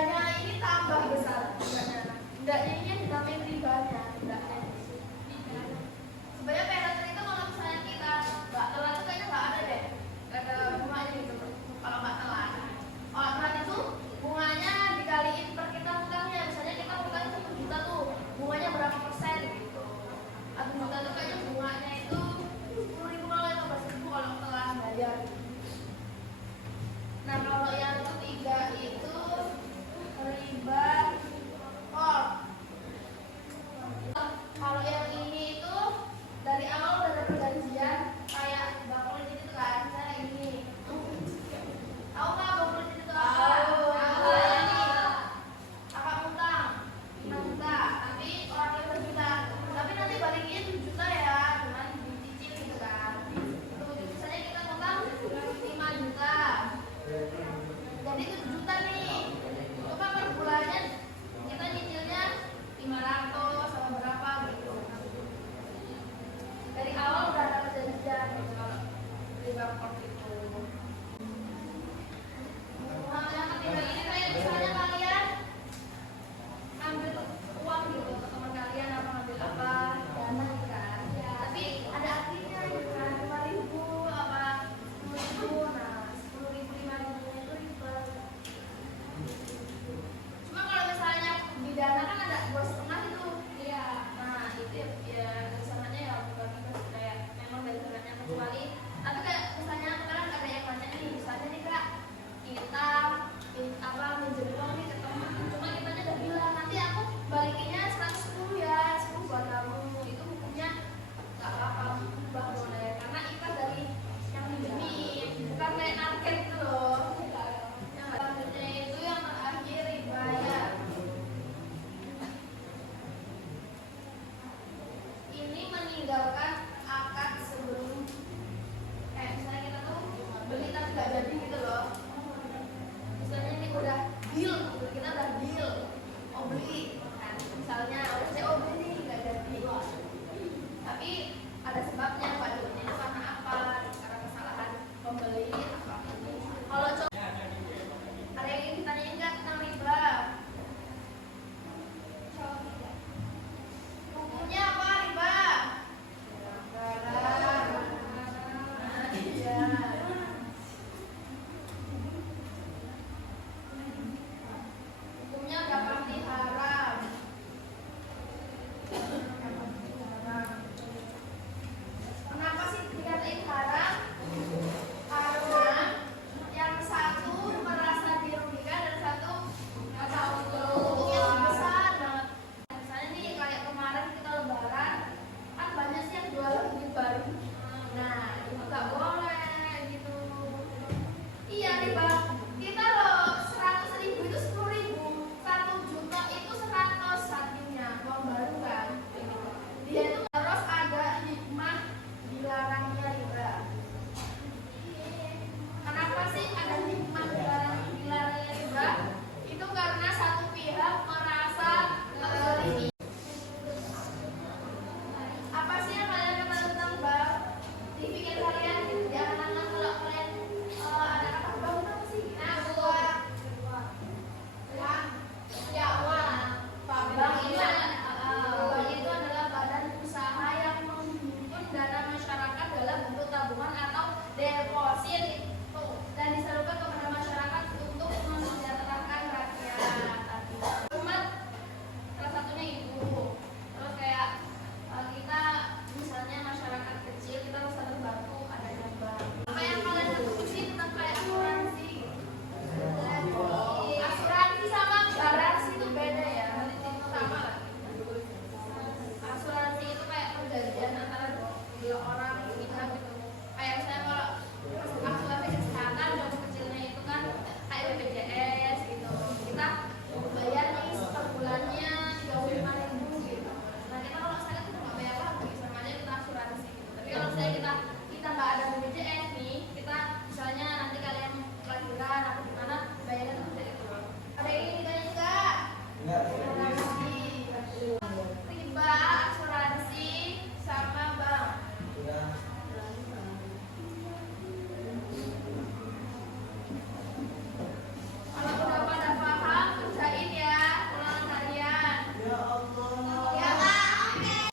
bunganya ini tambah besar bunganya. Hendaknya ini ditambahin ribanya, hendaknya. Sebenarnya parameter itu kalau misalnya kita nggak telat itu kayaknya nggak ada deh, nggak ada bunganya gitu. Kalau nggak telat, kalau telat itu bunganya dikaliin per kita utangnya. Misalnya kita utangnya 1 juta tuh, bunganya berapa persen gitu. 1 juta tuh kayaknya bunganya itu 10.000 kalau 15.000 kalau telah bayar. Nah kalau yang ketiga itu riba kol. Kalau yang ini itu dari awal udah ada perjanjian kayak Bang Kulit itu kan, misalnya ini. Tahu nggak Bang Kulit itu apa? Tahu. Ini kakak utang 5 juta, tapi orang yang berjuta, tapi nanti baliknya 7 juta ya, cuman dicicil gitu kan. Tuh misalnya kita utang 5 juta, jadi 7 juta nih. Cuma per bulannya kita nyicilnya 500 sama berapa gitu. Dari awal udah ada perjanjian gitu kalau riba kol itu. Nah, yang ketiga ini kayak misalnya kalian ambil uang gitu ke teman kalian apa ngambil apa dana gitu kan. Ya, tapi ada artinya gitu kan, 5.000 apa 10.000. Nah 10.000 5.000 itu riba. Cuma kalau misalnya di dana kan ada 2,5 itu. Iya. Nah itu ya misalnya ya bukan itu kayak memang dari sananya kecuali. Tapi kayak misalnya sekarang ada yang nanya nih, misalnya nih kak kita apa minjem uang nih ke teman, cuma kita udah bilang nanti aku balikinnya 110 ya, 10 buat kamu, itu hukumnya nggak apa-apa ubah boleh karena ikhlas dari yang minjemin, bukan kayak narket gitu loh. Yang selanjutnya itu yang terakhir riba ya. Ini meninggalkan akad sebelum misalnya kita tuh beli tapi nggak jadi gitu loh. Misalnya ini udah deal, kita udah deal mau beli kan, misalnya udah saya beli nih nggak jadi, tapi ada sebabnya